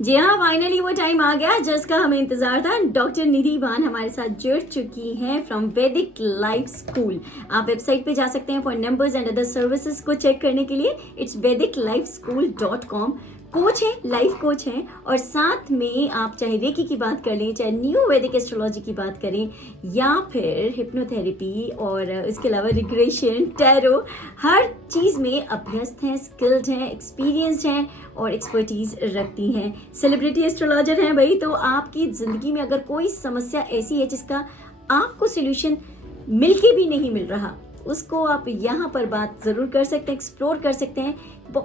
जी हाँ, फाइनली वो टाइम आ गया जिसका हमें इंतजार था। डॉक्टर निधि बान हमारे साथ जुड़ चुकी हैं फ्रॉम वैदिक लाइफ स्कूल। आप वेबसाइट पे जा सकते हैं for numbers and other services को चेक करने के लिए। It's vediclifeschool.com। कोच है, लाइफ कोच हैं, और साथ में आप चाहे रेकी की बात कर लें, चाहे न्यू वैदिक एस्ट्रोलॉजी की बात करें, या फिर हिप्नोथेरेपी और इसके अलावा रिग्रेशन, टैरो, हर चीज़ में अभ्यस्त हैं, स्किल्ड हैं, एक्सपीरियंस्ड हैं और एक्सपर्टीज रखती हैं। सेलिब्रिटी एस्ट्रोलॉजर हैं भाई। तो आपकी ज़िंदगी में अगर कोई समस्या ऐसी है जिसका आपको सोल्यूशन मिलके भी नहीं मिल रहा, उसको आप यहाँ पर बात ज़रूर कर सकते हैं, एक्सप्लोर कर सकते हैं।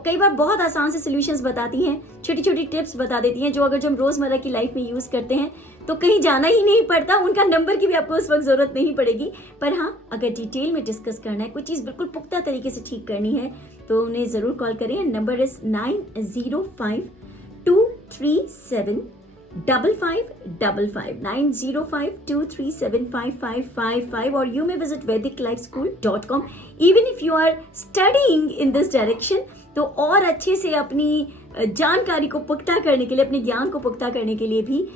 कई बार बहुत आसान से सोल्यूशंस बताती हैं, छोटी छोटी टिप्स बता देती हैं, जो अगर हम रोज़मर्रा की लाइफ में यूज़ करते हैं तो कहीं जाना ही नहीं पड़ता। उनका नंबर की भी आपको उस वक्त ज़रूरत नहीं पड़ेगी। पर हाँ, अगर डिटेल में डिस्कस करना है, कोई चीज़ बिल्कुल पुख्ता तरीके से ठीक करनी है, तो उन्हें ज़रूर कॉल करें। नंबर इज़ 9052375555 9052375555 और you may visit vediclifeschool.com even if you are studying in this direction। तो और अच्छे से अपनी जानकारी को पुख्ता करने के लिए, अपने ज्ञान को पुख्ता करने के लिए भी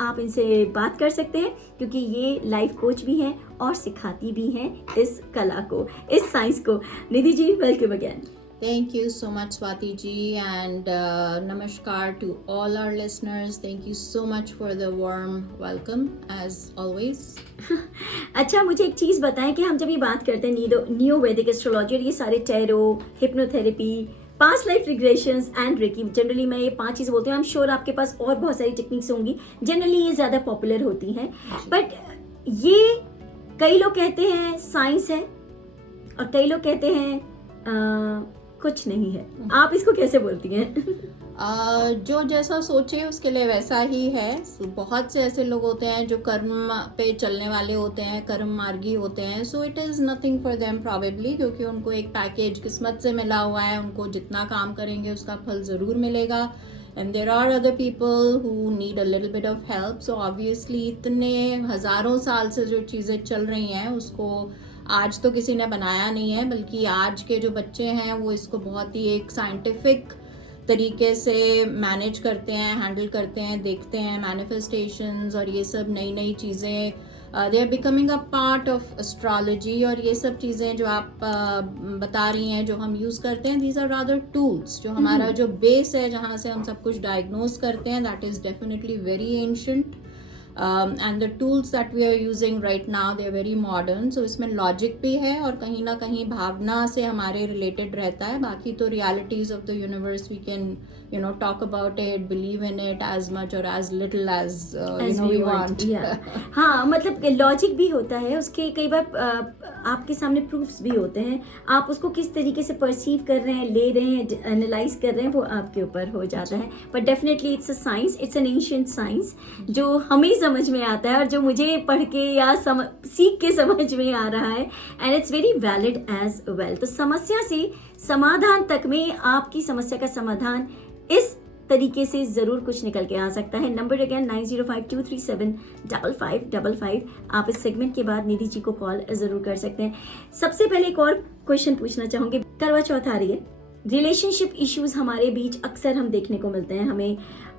आप इनसे बात कर सकते हैं, क्योंकि ये लाइफ कोच भी हैं और सिखाती भी हैं इस कला को, इस साइंस को। Nidhi ji, welcome again. Thank you so much, Swati ji, and namaskar to all our listeners. Thank you so much for the warm welcome, as always. अच्छा, मुझे एक चीज़ बताएं कि हम जब ये बात करते हैं न्यू वैदिक एस्ट्रोलॉजी और ये सारे tarot, hypnotherapy, past life regressions and reiki, generally मैं ये 5 चीज़ें बोलती हूँ। आई एम श्योर आपके पास और बहुत सारी टेक्निक्स होंगी, जनरली ये ज़्यादा पॉपुलर होती हैं। बट ये कई लोग कहते हैं साइंस है और कई लोग कहते हैं कुछ नहीं है। आप इसको कैसे बोलती हैं? जो जैसा सोचे उसके लिए वैसा ही है। बहुत से ऐसे लोग होते हैं जो कर्म पे चलने वाले होते हैं, कर्म मार्गी होते हैं। So it is nothing for them probably, क्योंकि उनको एक पैकेज किस्मत से मिला हुआ है। उनको जितना काम करेंगे उसका फल ज़रूर मिलेगा। And there are other people who need a little bit of help. So obviously इतने हज़ारों साल से जो चीज़ें चल रही हैं उसको आज तो किसी ने बनाया नहीं है, बल्कि आज के जो बच्चे हैं वो इसको बहुत ही एक साइंटिफिक तरीके से मैनेज करते हैं, हैंडल करते हैं, देखते हैं मैनिफेस्टेशंस और ये सब नई नई चीज़ें। They are becoming a part of astrology. और ये सब चीज़ें जो आप बता रही हैं, जो हम यूज़ करते हैं, दीज आर रादर टूल्स। जो हमारा जो बेस है, जहाँ से हम सब कुछ डायग्नोज करते हैं, that is definitely very ancient. And the tools that we are using right now, they are very modern. So इसमें लॉजिक भी है और कहीं ना कहीं भावना से हमारे रिलेटेड रहता है। बाकी तो realities of the universe we can talk about it, believe in it as much or as little as we want. हाँ, मतलब लॉजिक भी होता है उसके, कई बार आपके सामने प्रूफ्स भी होते हैं। आप उसको किस तरीके से परसीव कर रहे हैं, ले रहे हैं, एनालाइज कर रहे हैं, वो आपके ऊपर हो जाता है। But definitely it's a science, it's an ancient science जो हमें समझ में आता है और जो मुझे पढ़ के या सीख के समझ में आ रहा है। And it's very valid as well. तो समस्या से समाधान तक में आपकी समस्या का समाधान इस तरीके से जरूर कुछ निकल के आ सकता है। Number again 9052375555। आप इस सेगमेंट के बाद निधि जी को कॉल जरूर कर सकते हैं। सबसे पहले एक और क्वेश्चन पूछना चाहूंगी। करवा चौथ आ रही है, रिलेशनशिप इश्यूज हमारे बीच अक्सर हम देखने को मिलते हैं। हमें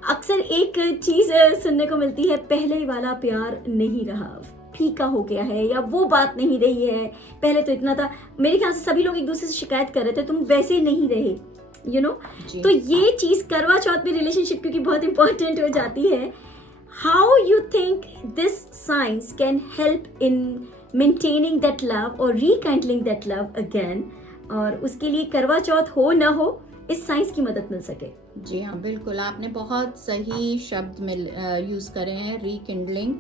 अक्सर एक चीज सुनने को मिलती है, पहले वाला प्यार नहीं रहा, फीका हो गया है, या वो बात नहीं रही है, पहले तो इतना था। मेरे ख्याल से सभी लोग एक दूसरे से शिकायत कर रहे थे, तुम वैसे नहीं रहे, तो ये चीज करवा चौथ में रिलेशनशिप क्योंकि बहुत इंपॉर्टेंट हो जाती है। How you think this science can help in maintaining that love और रिकाइंडलिंग दैट लव अगेन, और उसके लिए करवा चौथ हो ना हो, इस साइंस की मदद मिल सके? जी हाँ, बिल्कुल, आपने बहुत सही शब्द में यूज़ करे हैं, रिकिंडलिंग।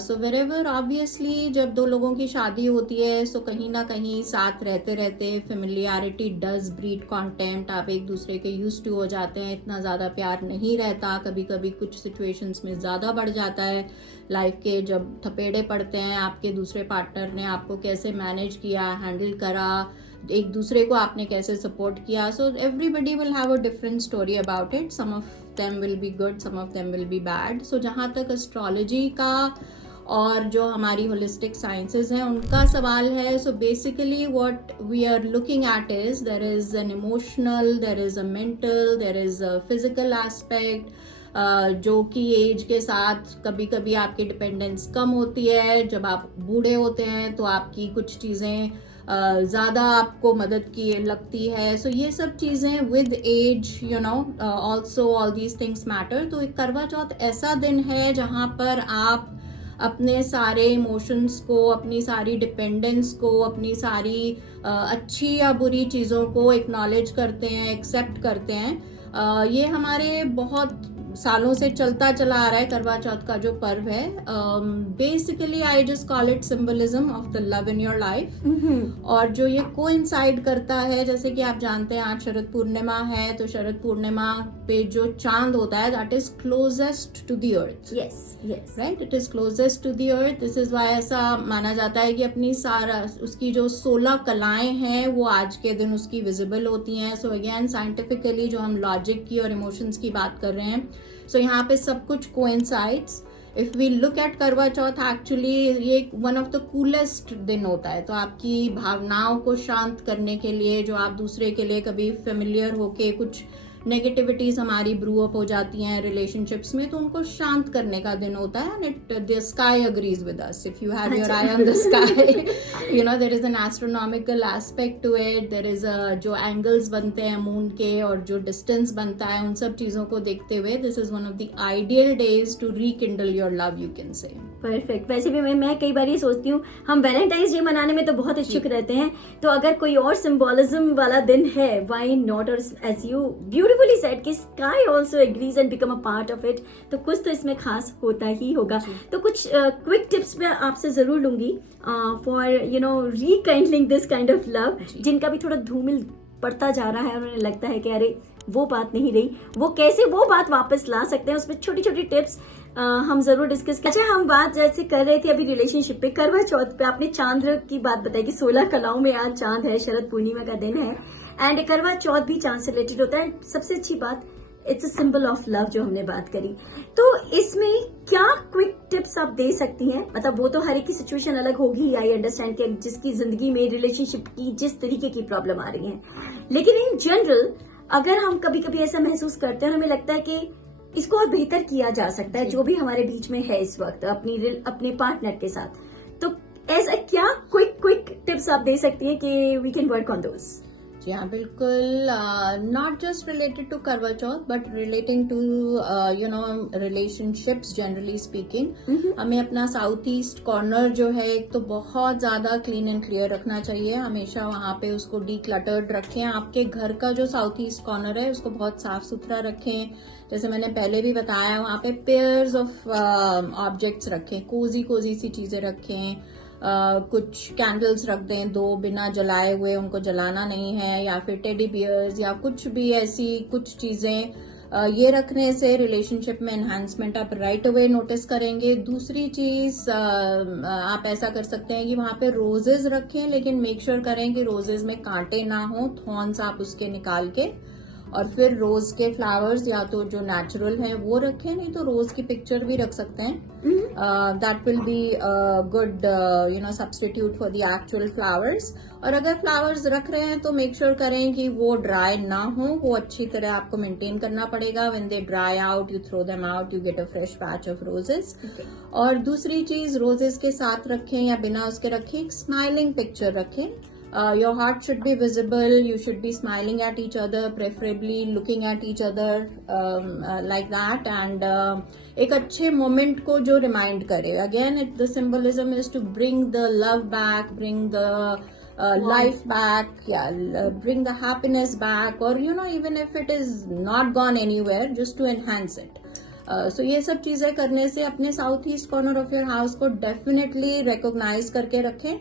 सो वेरेवर ऑब्वियसली जब दो लोगों की शादी होती है, सो कहीं ना कहीं साथ रहते रहते फेमिलियरिटी डज ब्रीड कॉन्टेम्प्ट। आप एक दूसरे के यूज टू हो जाते हैं, इतना ज़्यादा प्यार नहीं रहता। कभी कभी कुछ सिचुएशंस में ज़्यादा बढ़ जाता है लाइफ के, जब थपेड़े पड़ते हैं आपके दूसरे पार्टनर ने आपको कैसे मैनेज किया, हैंडल करा, एक दूसरे को आपने कैसे सपोर्ट किया। So everybody will have a different story about it. Some of them will be good, some of them will be bad. So जहाँ तक एस्ट्रोलॉजी का और जो हमारी होलिस्टिक साइंसेज हैं उनका सवाल है. So basically what we are looking at is there is an emotional, there is a mental, there is a physical aspect, जो कि एज के साथ कभी कभी आपकी डिपेंडेंस कम होती है. जब आप बूढ़े होते हैं तो आपकी कुछ चीज़ें ज़्यादा आपको मदद की लगती है. सो ये सब चीज़ें with age you know also all these things matter. तो एक करवा चौथ ऐसा दिन है जहाँ पर आप अपने सारे इमोशंस को, अपनी सारी डिपेंडेंस को, अपनी सारी अच्छी या बुरी चीज़ों को एक्नॉलेज करते हैं, एक्सेप्ट करते हैं. ये हमारे बहुत सालों से चलता चला आ रहा है करवा चौथ का जो पर्व है. Basically I just call it symbolism of the love in your life. और जो ये कोइंसाइड करता है, जैसे कि आप जानते हैं आज शरद पूर्णिमा है, तो शरद पूर्णिमा पे जो चांद होता है that is closest to the earth. Yes right, it is closest to the earth. This is why ऐसा माना जाता है कि अपनी सारा उसकी जो 16 कलाएं हैं वो आज के दिन उसकी विजिबल होती हैं. सो अगेन साइंटिफिकली जो हम लॉजिक की और इमोशंस की बात कर रहे हैं, सो यहाँ पे सब कुछ coincides. If we look at Karva Chauth, actually ये वन ऑफ द कूलेस्ट दिन होता है. तो आपकी भावनाओं को शांत करने के लिए, जो आप दूसरे के लिए कभी फेमिलियर होके कुछ नेगेटिविटीज हमारी ब्रू अप हो जाती हैं रिलेशनशिप्स में, तो उनको शांत करने का दिन होता है. And it the sky agrees with us. If you have your eye on the sky, you know there is an astronomical aspect to it. There is जो एंगल्स बनते हैं मून के और जो डिस्टेंस बनता है, उन सब चीजों को देखते हुए this is one of the ideal days to rekindle your love, you can say. Perfect. वैसे भी मैं कई बार ये सोचती हूँ, हम वैलेंटाइंस डे मनाने में तो बहुत इच्छुक रहते हैं, तो अगर कोई और सिंबोलिज्म वाला दिन है, व्हाई नॉट? और एज यू ब्यूटीफुली सेड कि sky also agrees and become a part of it, तो कुछ तो इसमें खास होता ही होगा. तो कुछ क्विक टिप्स मैं आपसे जरूर लूंगी for you know rekindling this kind of love, जिनका भी थोड़ा धूमिल पड़ता जा रहा है और उन्हें लगता है कि अरे वो बात नहीं रही, वो कैसे वो बात वापस ला सकते हैं, उसमें छोटी छोटी टिप्स हम जरूर डिस्कस करें. अच्छा, हम बात जैसे कर रहे थे अभी रिलेशनशिप पे, करवा चौथ पे आपने चांद की बात बताई कि 16 कलाओं में आज चांद है, शरद पूर्णिमा का दिन है, एंड करवा चौथ भी चांद से रिलेटेड होता है. सबसे अच्छी बात, it's a symbol of love जो हमने बात करी. तो इसमें क्या क्विक टिप्स आप दे सकती हैं? मतलब वो तो हर एक की सिचुएशन अलग होगी, आई अंडरस्टैंड कि जिसकी जिंदगी में रिलेशनशिप की जिस तरीके की प्रॉब्लम आ रही है, लेकिन इन जनरल अगर हम कभी कभी ऐसा महसूस करते हैं, हमें लगता है कि इसको और बेहतर किया जा सकता है जो भी हमारे बीच में है इस वक्त अपने पार्टनर के साथ, तो ऐसा क्या क्विक टिप्स आप दे सकती हैं कि we can work on those? जी हाँ, बिल्कुल. Not just related to Karwa Chauth but relating to you know relationships generally speaking. हमें अपना साउथ ईस्ट कॉर्नर जो है एक तो बहुत ज्यादा क्लीन एंड क्लियर रखना चाहिए. हमेशा वहाँ पे उसको डीक्लटर्ड रखें. आपके घर का जो साउथ ईस्ट कॉर्नर है उसको बहुत साफ सुथरा रखें. जैसे मैंने पहले भी बताया, वहाँ पे पेयर्स ऑफ ऑब्जेक्ट्स रखें, कोजी सी चीजें रखें. कुछ कैंडल्स रख दें 2 बिना जलाए हुए, उनको जलाना नहीं है, या फिर टेडी बियर्स या कुछ भी ऐसी कुछ चीजें. ये रखने से रिलेशनशिप में एनहांसमेंट आप राइट अवे नोटिस करेंगे. दूसरी चीज आप ऐसा कर सकते हैं कि वहां पे रोजेज रखें, लेकिन मेक श्योर करें कि रोजेज में कांटे ना हो. थॉर्न्स आप उसके निकाल के, और फिर रोज के फ्लावर्स या तो जो नेचुरल हैं वो रखें, नहीं तो रोज की पिक्चर भी रख सकते हैं. That will be good you know substitute for the actual flowers. और अगर फ्लावर्स रख रहे हैं तो मेक श्योर करें कि वो ड्राई ना हो, वो अच्छी तरह आपको मेंटेन करना पड़ेगा. When they dry out, you throw them out, you get a fresh patch of roses. और दूसरी चीज, रोजेस के साथ रखें या बिना उसके रखें, एक स्माइलिंग पिक्चर रखें. Your heart should be visible. You should be smiling at each other, preferably looking at each other like that. And एक अच्छे moment को जो remind करे. Again, the symbolism is to bring the love back, bring the life back, bring the happiness back, or you know, even if it is not gone anywhere, just to enhance it. So ये सब चीजें करने से अपने south east corner of your house को definitely recognise करके रखें.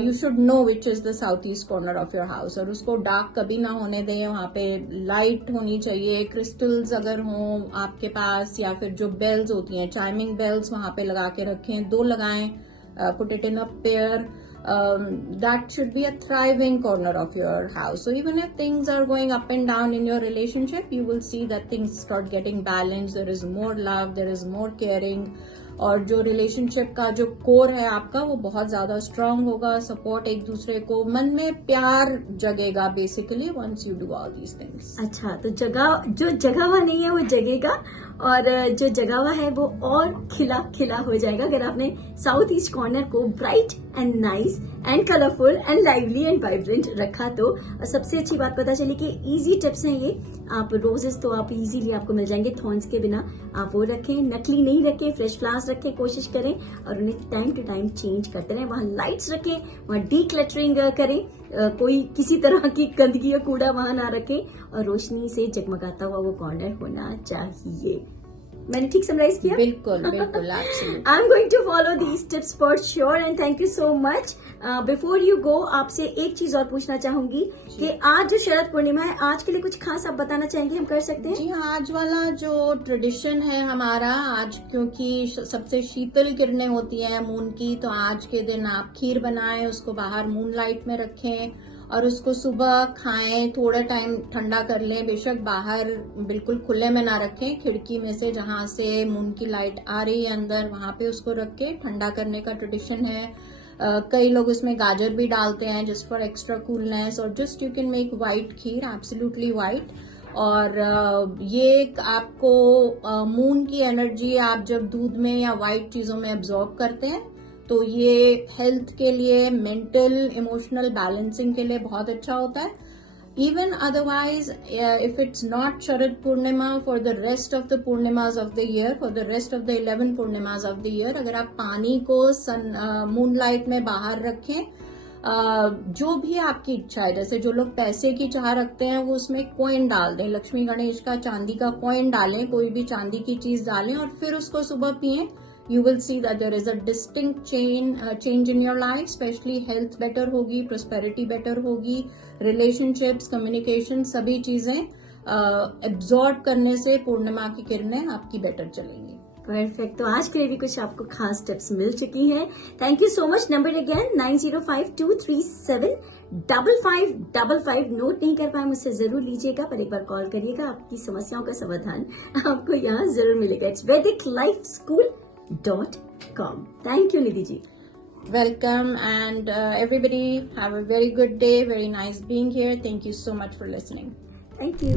You should know which is the south east corner of your house, और उसको डार्क कभी ना होने दें. वहाँ पे लाइट होनी चाहिए. क्रिस्टल्स अगर हों आपके पास, या फिर जो बेल्स होती हैं, चाइमिंग बेल्स, वहाँ पे लगा के रखें. 2 लगाएं, put it in a pair. that should be a thriving corner of your house. So even if things are going up and down in your relationship, you will see that things start getting balanced. There is more love, there is more caring, और जो relationship का जो core है आपका वो बहुत ज्यादा strong होगा. सपोर्ट एक दूसरे को, मन में प्यार जगेगा basically once you do all these things. अच्छा, तो जो जगा हुआ नहीं है वो जगेगा, और जो जगा हुआ है वो और खिला खिला हो जाएगा अगर आपने साउथ ईस्ट कॉर्नर को bright and nice and colourful and lively and vibrant रखा. तो सबसे अच्छी बात पता चली कि इजी टिप्स हैं ये. आप रोजेस तो आप इजीली आपको मिल जाएंगे थॉर्न्स के बिना. आप वो रखें, नकली नहीं रखें, फ्रेश फ्लावर्स रखें, कोशिश करें, और उन्हें टाइम टू टाइम चेंज करते रहें. वहां लाइट्स रखें, वहां डीक्लटरिंग करें, कोई किसी तरह की गंदगी या कूड़ा वहां ना रखें, और रोशनी से जगमगाता हुआ वो कॉर्नर होना चाहिए. मैंने ठीक समराइज किया? बिल्कुल बिल्कुल, absolutely. I am going to follow these tips for sure, and thank you so much. Before you go, आपसे एक चीज और पूछना चाहूंगी कि आज जो शरद पूर्णिमा है, आज के लिए कुछ खास आप बताना चाहेंगे? हम कर सकते हैं? जी हाँ, आज वाला जो ट्रेडिशन है हमारा, आज क्योंकि सबसे शीतल किरणें होती हैं मून की, तो आज के दिन आप खीर बनाएं, उसको बाहर मून लाइट में रखें और उसको सुबह खाएं. थोड़ा टाइम ठंडा कर लें, बेशक बाहर बिल्कुल खुले में ना रखें, खिड़की में से जहां से मून की लाइट आ रही है अंदर, वहां पे उसको रख के ठंडा करने का ट्रेडिशन है. कई लोग उसमें गाजर भी डालते हैं जस्ट फॉर एक्स्ट्रा कूलनेस, और just you can make white kheer, absolutely white. और ये आपको मून की एनर्जी आप जब दूध में या व्हाइट चीजों में एब्जॉर्ब करते हैं, तो ये हेल्थ के लिए, मेंटल इमोशनल बैलेंसिंग के लिए बहुत अच्छा होता है. Even otherwise if it's not Sharad Purnima, for the rest of the Purnimas of the year, for the rest of the 11 Purnimas of the year, अगर आप पानी को मून लाइट में बाहर रखें, जो भी आपकी इच्छा है, जैसे जो लोग पैसे की चाह रखते हैं वो उसमें कॉइन डाल दें, लक्ष्मी गणेश का चांदी का कॉइन डालें, कोई भी चांदी की चीज डालें, और फिर उसको सुबह पिएं. You will see that there is a distinct change in your life, especially health better होगी, prosperity better होगी, relationships, communication, सभी चीजें absorb करने से पूर्णिमा की किरणें आपकी बेटर चलेंगी. परफेक्ट. तो आज के लिए भी कुछ आपको खास टिप्स मिल चुकी हैं. Thank you so much. Number again 9052375555. Note नहीं कर पाए मुझसे जरूर लीजिएगा, पर एक बार कॉल करिएगा. आपकी समस्याओं का समाधान आपको यहाँ जरूर मिलेगा. It's vediclifeschool.com. Thank you, Nidhi ji. Welcome, and everybody have a very good day. Very nice being here. Thank you so much for listening. Thank you.